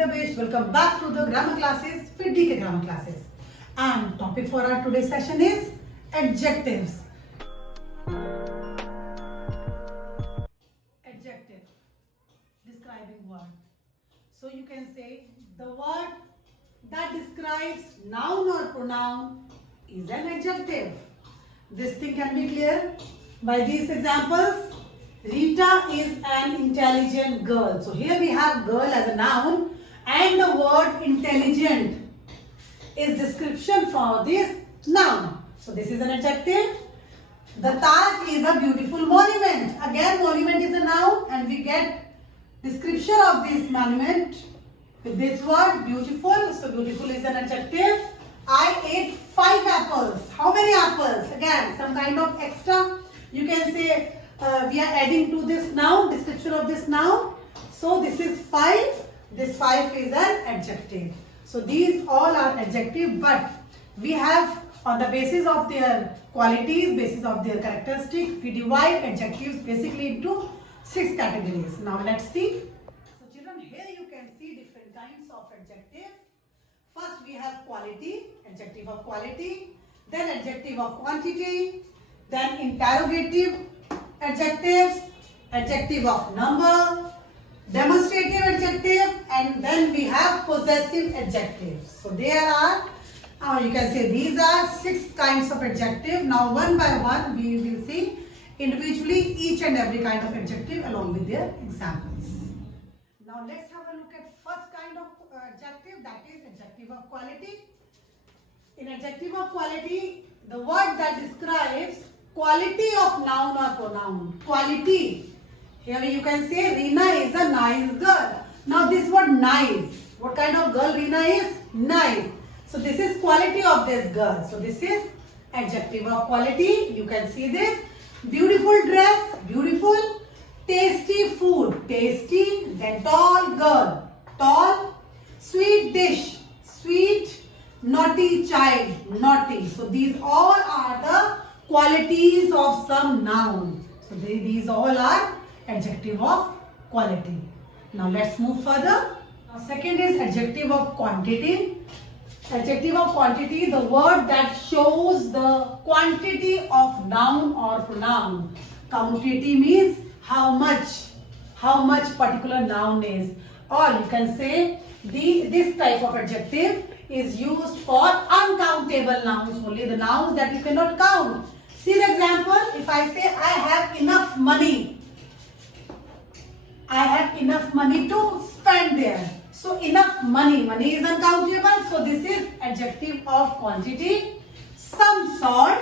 Dabesh. Welcome back to the grammar classes, with DK grammar classes. And topic for our today's session is adjectives. Adjective, describing word. So you can say the word that describes noun or pronoun is an adjective. This thing can be clear by these examples. Rita is an intelligent girl. So here we have girl as a noun and the word intelligent is description for this noun. So this is an adjective. The Taj is a beautiful monument. Again, monument is a noun and we get description of this monument with this word beautiful. So beautiful is an adjective. I ate 5 apples. How many apples? Again, some kind of extra. You can say we are adding to this noun, description of this noun. So this is 5. This 5 is an adjective. So these all are adjective, but we have on the basis of their qualities, basis of their characteristics, we divide adjectives basically into 6 categories. Now let's see. So children, here you can see different kinds of adjective. First we have quality, adjective of quality, then adjective of quantity, then interrogative adjectives, adjective of number, demonstrative adjective, and then we have possessive adjectives. So there are, you can say these are 6 kinds of adjective. Now one by one we will see individually each and every kind of adjective along with their examples. Now let's have a look at first kind of adjective, that is adjective of quality. In adjective of quality, the word that describes quality of noun or pronoun. Quality. Here you can say Rina is a nice girl. Now this word nice. What kind of girl Rina is? Nice. So this is quality of this girl. So this is adjective of quality. You can see this. Beautiful dress. Beautiful. Tasty food. Tasty. Then tall girl. Tall. Sweet dish. Sweet. Naughty child. Naughty. So these all are the qualities of some noun. So these all are adjective of quality. Now let's move further. Now second is adjective of quantity. Adjective of quantity, the word that shows the quantity of noun or pronoun. Quantity means how much particular noun is. Or you can say this type of adjective is used for uncountable nouns only, the nouns that you cannot count. See the example, if I say I have enough money. I have enough money to spend there. So enough money is uncountable. So this is adjective of quantity. Some salt,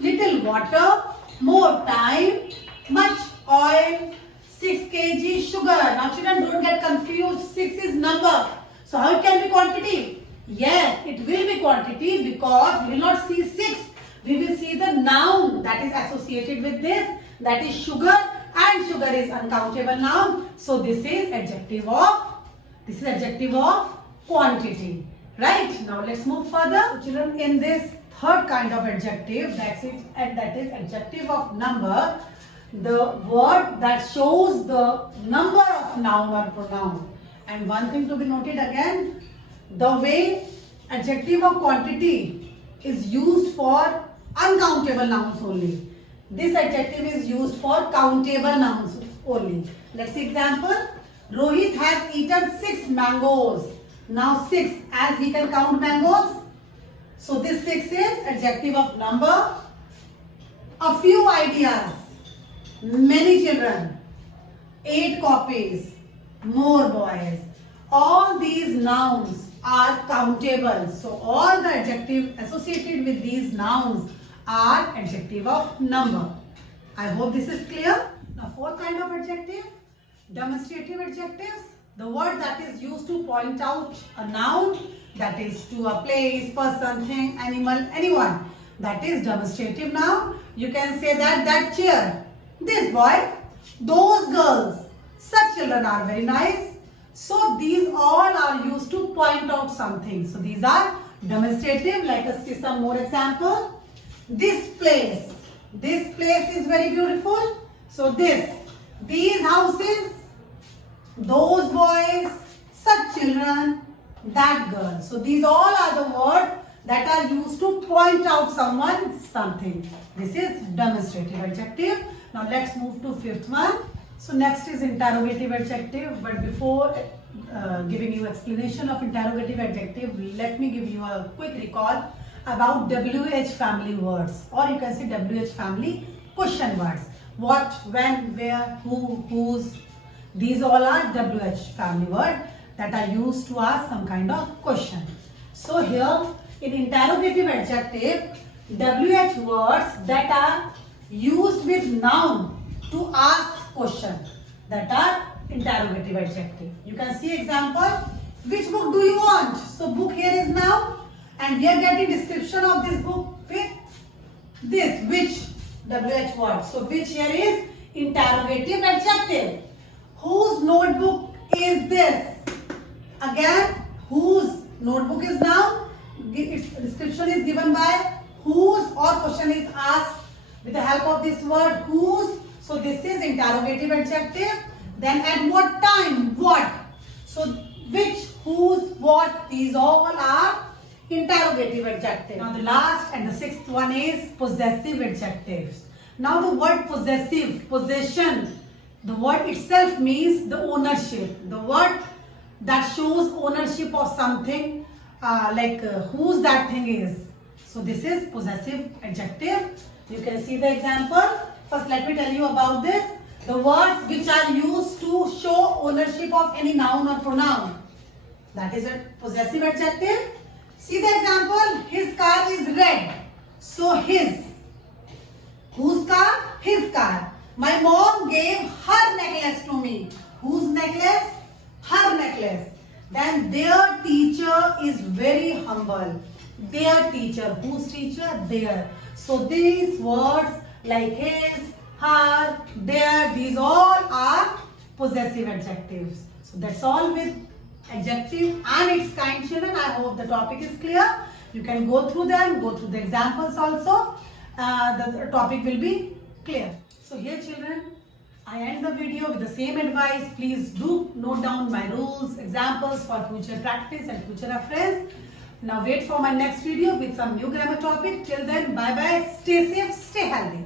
little water, more time, much oil, 6 kg sugar. Now children, don't get confused. 6 is number. So how it can be quantity? Yes, it will be quantity because we will not see 6. We will see the noun that is associated with this, that is sugar, and sugar is uncountable noun. So this is adjective of quantity. Right? Now let's move further. So children, in this third kind of adjective, that is adjective of number, the word that shows the number of noun or pronoun. And one thing to be noted again, the way adjective of quantity is used for uncountable nouns only. This adjective is used for countable nouns only. Let's see example. Rohit has eaten 6 mangoes. Now 6, as he can count mangoes. So this 6 is adjective of number. A few ideas. Many children. 8 copies. More boys. All these nouns are countable. So all the adjectives associated with these nouns are adjective of number. I hope this is clear. Now fourth kind of adjective, demonstrative adjectives. The word that is used to point out a noun, that is to a place, person, thing, animal, anyone. That is demonstrative noun. You can say that chair, this boy, those girls, such children are very nice. So these all are used to point out something. So these are demonstrative. Let us see some more example. This place is very beautiful. So these houses, those boys, such children children, that girl. So these all are the words that are used to point out someone, something. This is demonstrative adjective. Now let's move to fifth one. So next is interrogative adjective. But before giving you explanation of interrogative adjective, let me give you a quick recall about WH family words, or you can say WH family question words. What, when, where, who, whose. These all are WH family words that are used to ask some kind of question. So here in interrogative adjective, WH words that are used with noun to ask question, that are interrogative adjective. You can see example. Which book do you want? So book here is noun, and we are getting description of this book with this which WH word. So which here is interrogative adjective. Whose notebook is this? Again, whose notebook is noun. Its description is given by whose, or question is asked with the help of this word whose. So this is interrogative adjective. Then at what time? What? So which, whose, what, these all are interrogative adjective. Now the last and the sixth one is possessive adjectives. Now the word possessive, possession, the word itself means the ownership. The word that shows ownership of something, whose that thing is. So this is possessive adjective. You can see the example. First let me tell you about this. The words which are used to show ownership of any noun or pronoun. That is a possessive adjective. See the example. His car is red. So his. Whose car? His car. My mom gave her necklace to me. Whose necklace? Her necklace. Then their teacher is very humble. Their teacher. Whose teacher? Their. So these words like his, her, their, these all are possessive adjectives. So that's all with adjective and its kind, children. I hope the topic is clear. You can go through them, go through the examples also. The topic will be clear. So here, children, I end the video with the same advice. Please do note down my rules, examples for future practice and future reference. Now wait for my next video with some new grammar topic. Till then, bye bye. Stay safe, stay healthy.